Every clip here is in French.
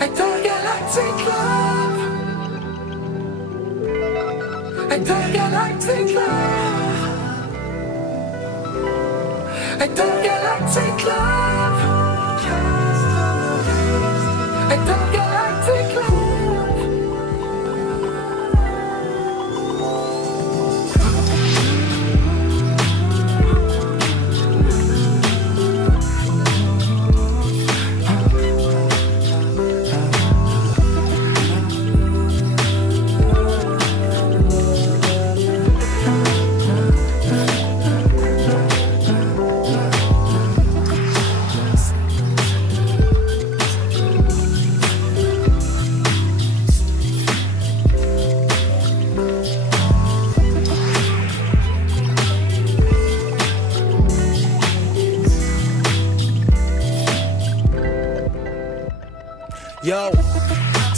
Intergalactic love. Intergalactic love. Intergalactic love. Intergalactic love. Yo,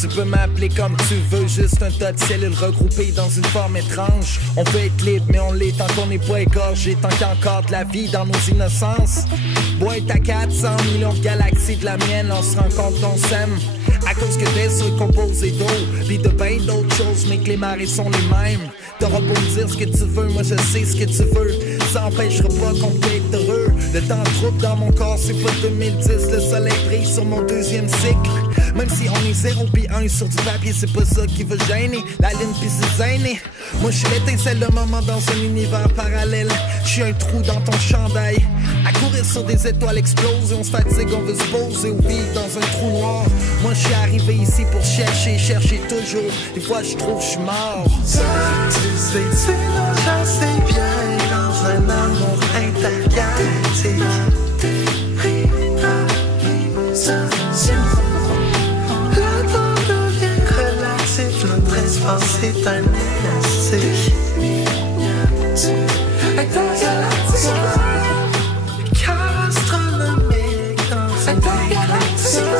tu peux m'appeler comme tu veux, juste un tas de cellules regroupées dans une forme étrange. On peut être libre, mais on l'est tant qu'on n'est pas égorgé, tant qu'il y a encore de la vie dans nos innocences. Boîte à 400 millions de galaxies de la mienne, on se rend compte qu'on s'aime. À cause que vaisseau est composé d'eau, pis de ben d'autres choses, mais que les marées sont les mêmes. T'auras beau me dire ce que tu veux, moi je sais ce que tu veux. Ça empêchera pas qu'on peut être heureux. Le temps trouble dans mon corps, c'est pas 2010. Le soleil brille sur mon deuxième cycle. Même si on est 0 pis 1 sur du papier, c'est pas ça qui va gêner. La ligne pis c'est gêné. Moi je suis l'étincelle de moment dans un univers parallèle. Je suis un trou dans ton chandail. À courir sur des étoiles explosées, on se fatigue, on veut se poser ou vivre dans un trou noir. Moi je suis arrivé ici pour chercher toujours. Des fois je trouve je suis mort. Ça, tu sais, tu nous j'en sais bien. Dans un amour intergalactique. Le temps devient relatif. Notre espace est un élastique. Intergalactique. Cœur astronomique dans un intergalactique.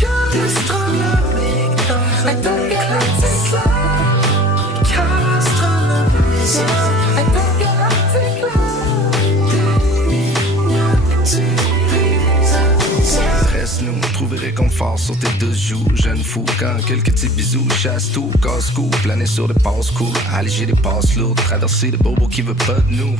Cœur astronomique dans un intergalactique. Cœur astronomique. Reste-nous, trouver réconfort sur tes deux joues. Jeune fou, quand quelques petits bisous chasse tout, casse-cou, planer sur des passes cool, alléger des passes lourdes, traverser des bobos qui veulent pas de nous.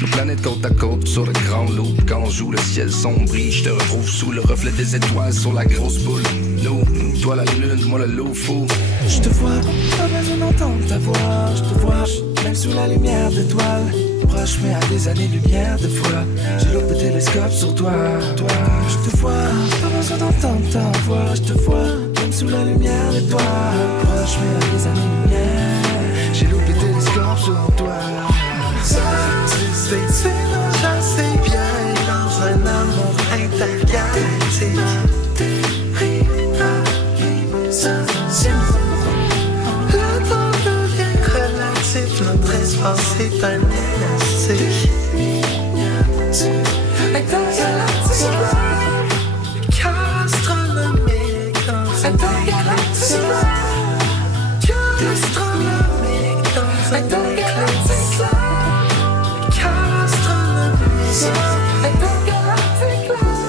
Nos planètes côte à côte sur le grand loup. Quand on joue, le ciel sombrit, je te retrouve sous le reflet des étoiles sur la grosse boule. Nous, toi la lune, moi le loup fou. Je te vois, pas besoin d'entendre ta voix. Je te vois, même sous la lumière d'étoiles. Proche mais à des années-lumière de fois. J'ai l'autre télescope sur toi. Je te vois, pas besoin d'entendre ta voix. Je te vois, même sous la lumière d'étoiles. Proche mais à des années-lumière. J'ai l'autre télescope sur toi. Ça, tu sais, tu nous j'en sais bien. Dans un amour intergalactique. Le temps devient relatif. Notre espace est un élastique. Intergalactic love. Cœur astronomique dans un intergalactic love. Cœur astronomique dans un intergalactic love. Cœur astronomique. Intergalactic love.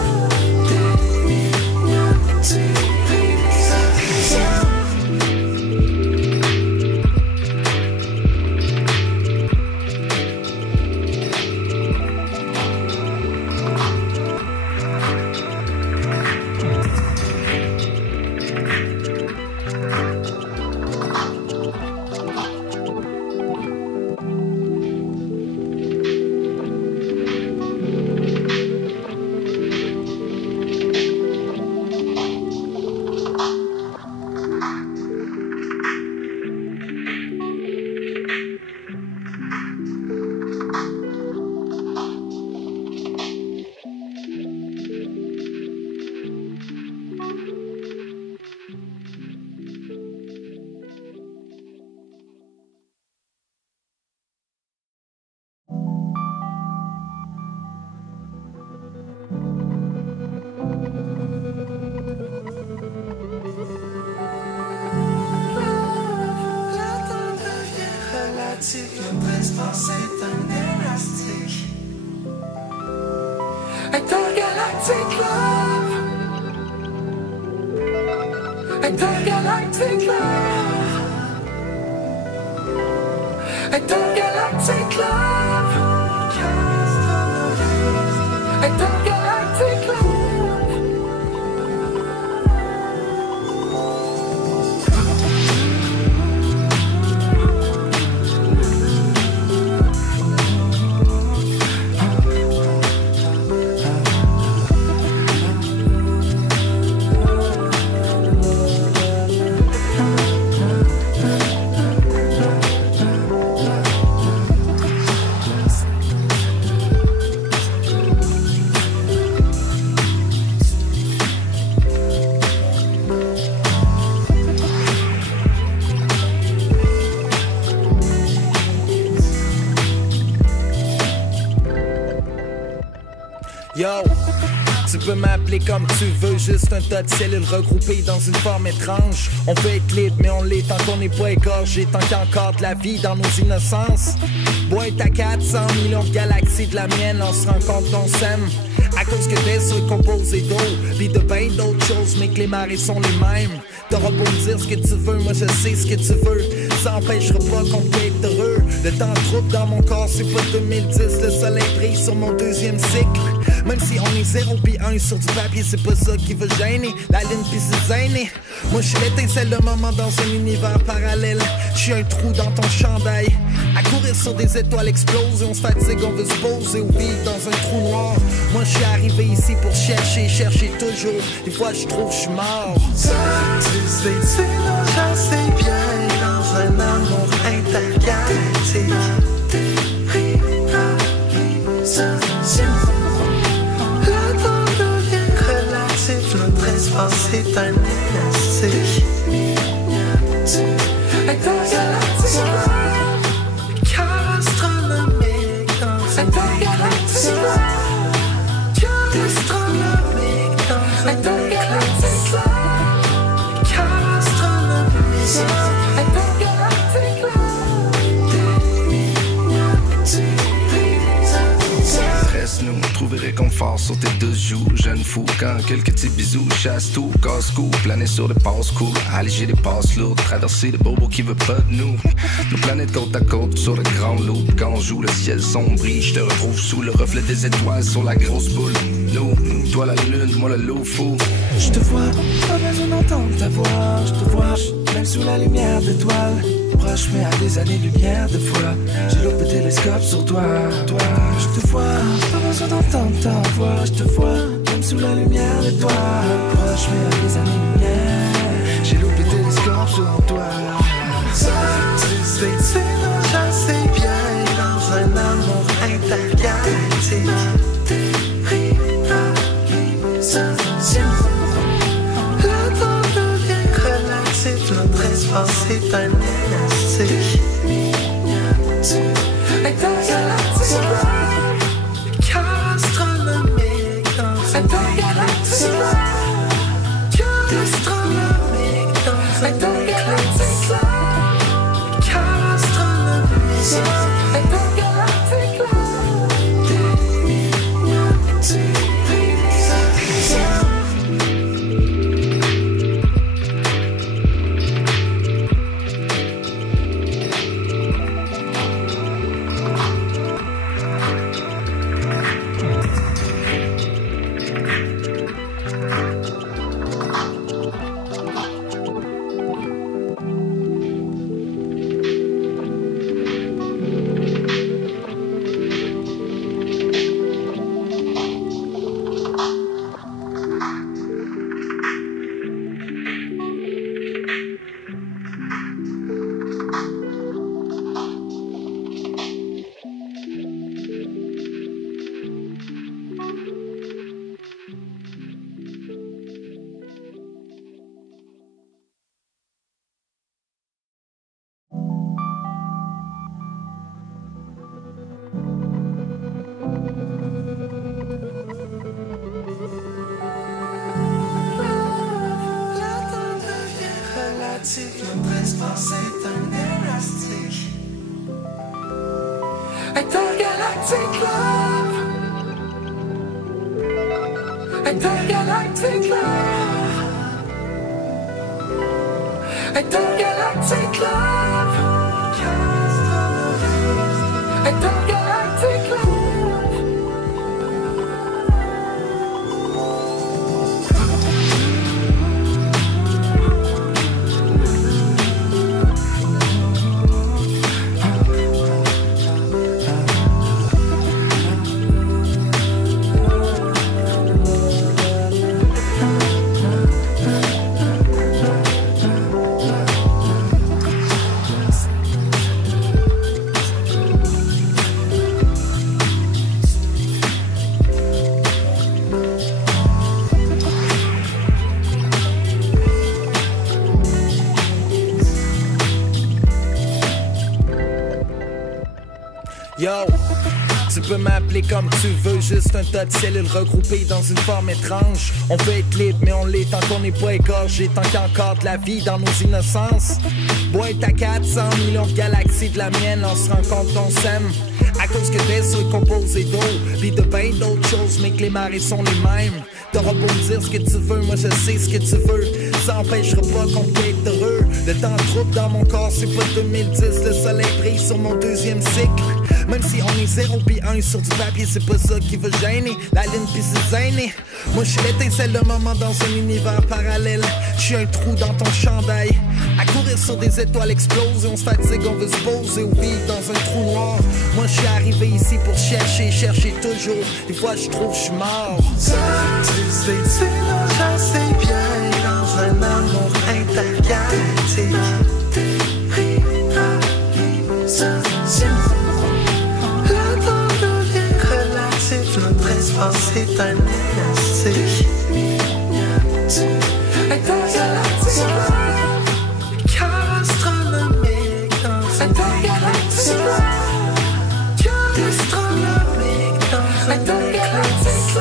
Notre espace est un élastique. Intergalactic love. Intergalactic love. Intergalactic love. Intergalactic love. Yo, tu peux m'appeler comme tu veux, juste un tas de cellules regroupées dans une forme étrange. On peut être libre, mais on l'est tant qu'on n'est pas égorgé, tant qu'il y a encore de la vie dans nos innocences. Boîte à 400 millions de galaxies de la mienne, on se rend compte qu'on s'aime. À cause que t'es sur composé d'eau, pis de ben d'autres choses, mais que les marées sont les mêmes. T'auras beau me dire ce que tu veux, moi je sais ce que tu veux. Ça empêchera pas qu'on peut être heureux. Le temps trouble dans mon corps, c'est pas 2010. Le soleil brille sur mon deuxième cycle. Même si on est 0 pis 1 sur du papier, c'est pas ça qui veut gêner. La ligne pis c'est gêné. Moi je suis l'étincelle de moment dans un univers parallèle. Je suis un trou dans ton chandail. À courir sur des étoiles explosées, on se fatigue, on veut se poser ou vivre dans un trou noir. Moi je suis arrivé ici pour chercher toujours. Des fois je trouve je suis mort. Ça, tu sais, non, j'en sais bien. Dans un amour intergalactique. Le temps devient relatif. Notre espace est un élastique. Intergalactique. Car astronomique dans un intergalactique. Car astronomique dans un intergalactique. Car astronomique. Nous trouver réconfort sur tes deux joues, jeune fou. Quand quelques petits bisous chassent tout, casse-cou, planer sur des passes cool, alléger des passes lourdes, traverser des bobos qui veulent pas de nous. Nos planètes côte à côte sur le grand loup. Quand on joue, le ciel sombrit, je te retrouve sous le reflet des étoiles sur la grosse boule. Nous, toi la lune, moi le loup fou. Je te vois, pas besoin d'entendre ta voix. Je te vois, même sous la lumière d'étoiles. Proche mais à des années-lumière de fois. J'ai loupé le télescope sur toi. Je te vois, pas besoin d'entendre ta voix. Je te vois, même sous la lumière d'étoiles. Proche mais à des années-lumière. J'ai loupé le télescope sur toi. Ça, tu sais, non, j'en sais bien. Dans un amour intergalactique. Le temps devient relatif. Notre espace est un élastique. Intergalactic love. Car astronomique dans un intergalactic love. Car astronomique dans un intergalactic love. Car astronomique intergalactic love. Notre espace est un élastique. Intergalactic love. Intergalactic love. Intergalactic love. Intergalactic love. Yo, tu peux m'appeler comme tu veux, juste un tas de cellules regroupées dans une forme étrange. On peut être libre, mais on l'est tant qu'on n'est pas égorgé, tant qu'il y a encore de la vie dans nos innocences. Boîte à 400 millions de galaxies de la mienne, on se rend compte qu'on s'aime. À cause que t'es seul composé d'eau, pis de ben d'autres choses, mais que les marées sont les mêmes. T'auras beau me dire ce que tu veux, moi je sais ce que tu veux. Ça empêchera pas qu'on peut être heureux. Le temps trouble dans mon corps, c'est pas 2010. Le soleil brille sur mon deuxième cycle. Même si on est 0 pis 1 sur du papier, c'est pas ça qui va gêner. La ligne pis c'est gêné. Moi je suis l'étincelle de moment dans un univers parallèle. Je suis un trou dans ton chandail. À courir sur des étoiles explosées, on se fatigue, on veut se poser ou vivre dans un trou noir. Moi je suis arrivé ici pour chercher toujours. Des fois je trouve je suis mort. Ça, tu sais, tu nages assez bien dans un amour intergalactique. Le temps devient relatif, notre espace est un élastique. Intergalactique, car astronomique dans un intergalactique, car astronomique dans un intergalactique,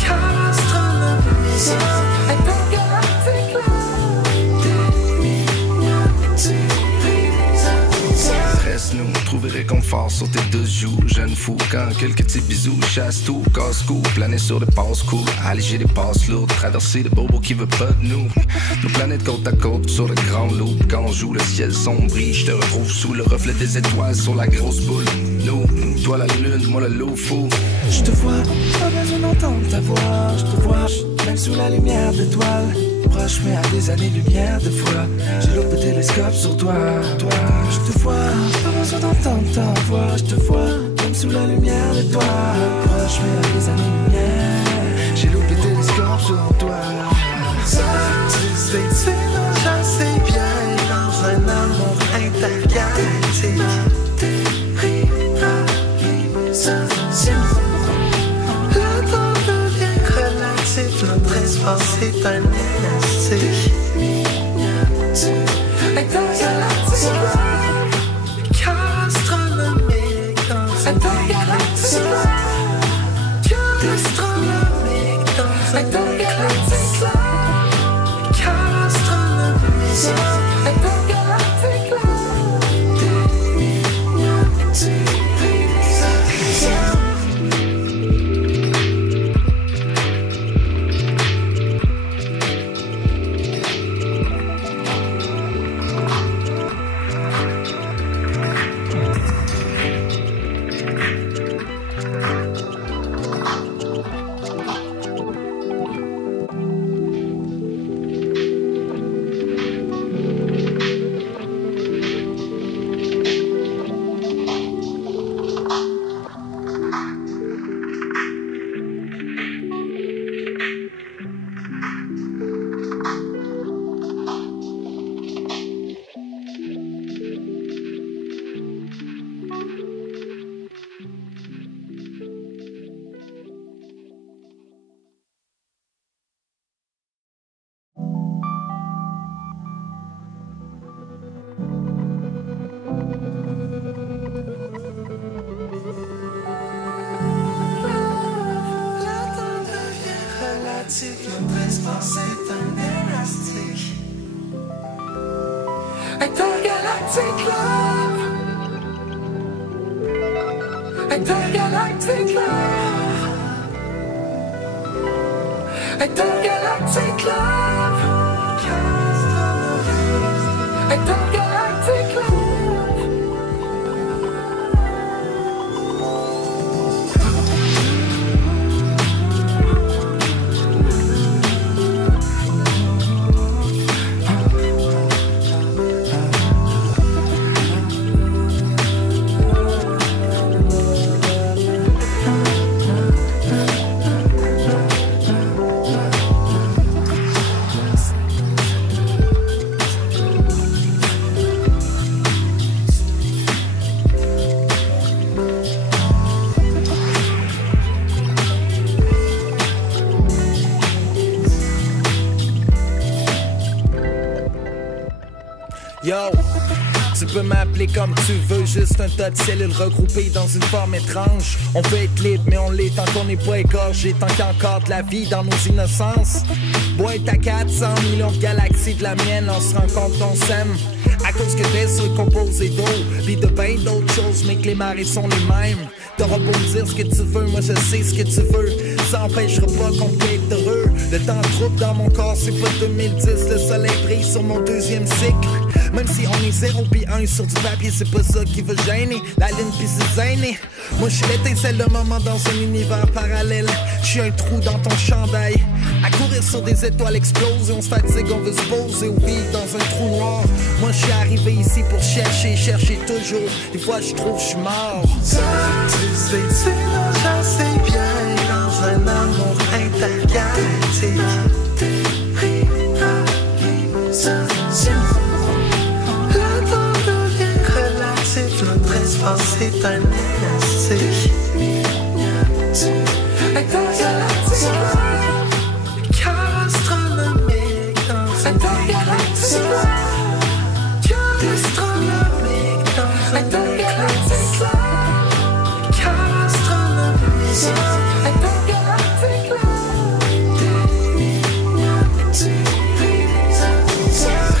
car astronomique, intergalactique. Reste-nous, trouver réconfort sur tes deux joues. Jeune fou, quand quelques petits bisous chasse tout, casse-cou, planer sur des passes cool, alléger des passes lourdes, traverser des bobos qui veulent pas de nous. Nos planètes côte à côte sur le grand loup. Quand on joue, le ciel sombrit, je te retrouve sous le reflet des étoiles sur la grosse boule. Nous, toi la lune, moi le loup fou. Je te vois, pas besoin d'entendre ta voix. Je te vois, même sous la lumière d'étoiles. Proche mais à des années-lumière de fois. J'ai l'autre télescope sur toi. Je te vois, pas besoin d'entendre ta voix. Je te vois, même sous la lumière d'étoiles. Proche mais à des années-lumière. J'ai l'autre télescope sur toi. Ça, tu sais, tu nages assez bien dans un amour intergalactique. Le temps devient relatif, notre espace est un élastique. Intergalactique, car astronomique dans un intergalactique, car astronomique dans un intergalactique, car astronomique, intergalactique. Notre espace est un élastique. Intergalactic love. Intergalactic love. Intergalactic love. Intergalactic Love. Yo, tu peux m'appeler comme tu veux, juste un tas de cellules regroupées dans une forme étrange. On peut être libre, mais on l'est tant qu'on n'est pas égorgé, tant qu'il y a encore de la vie dans nos innocences. Boîte à 400 millions de galaxies de la mienne, on se rend compte qu'on s'aime. À cause que t'es sur composé d'eau, pis de ben d'autres choses, mais que les marées sont les mêmes. T'auras beau me dire ce que tu veux, moi je sais ce que tu veux. Ça empêchera pas qu'on peut être heureux. Le temps trouble dans mon corps, c'est pas 2010. Le soleil brille sur mon deuxième cycle. Même si on est 0 pis 1 sur du papier, c'est pas ça qui veut gêner. La ligne pis c'est gêné. Moi je suis l'étincelle de moment dans un univers parallèle. Je suis un trou dans ton chandail. À courir sur des étoiles explosées, on se fatigue, on veut se poser ou vivre dans un trou noir. Moi je suis arrivé ici pour chercher toujours. Des fois je trouve je suis mort. Ça, tu sais, tu l'as assez bien dans un amour intergalactique. Le temps devient relatif, notre espace est un élastique. Intergalactique, cœur astronomique dans un intergalactique. Cœur astronomique dans un intergalactique. Cœur astronomique, intergalactique.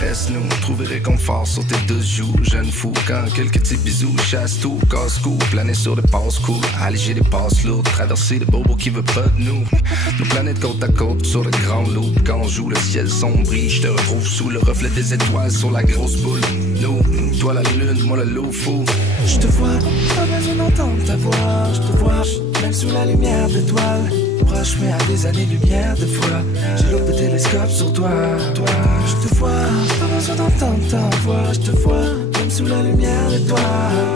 Reste-nous, trouver réconfort sur tes deux joues. Jeune fou, quand quelques petits bisous chasse tout, casse-cou, planer sur des passes cool, alléger des passes lourdes, traverser des bobos qui veulent pas de nous. Nos planètes côte à côte sur le grand loup. Quand on joue, le ciel sombrit, je te retrouve sous le reflet des étoiles sur la grosse boule. Nous, toi la lune, moi le loup fou. Je te vois, pas besoin d'entendre ta voix. Je te vois, même sous la lumière d'étoiles. Proche mais à des années-lumière de fois. J'ai l'autre télescope sur toi. Je te vois, pas besoin d'entendre ta voix. Je te vois, même sous la lumière d'étoiles.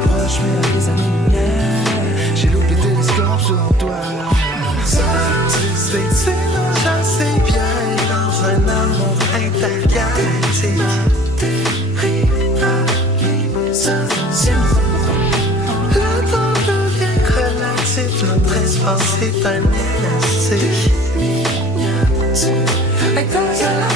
Proche mais à des années-lumière. J'ai l'autre télescope sur toi. Ça, tu sais, tu nages assez bien dans un amour intergalactique. Le temps devient relatif, notre espace est un élastique. Intergalactique.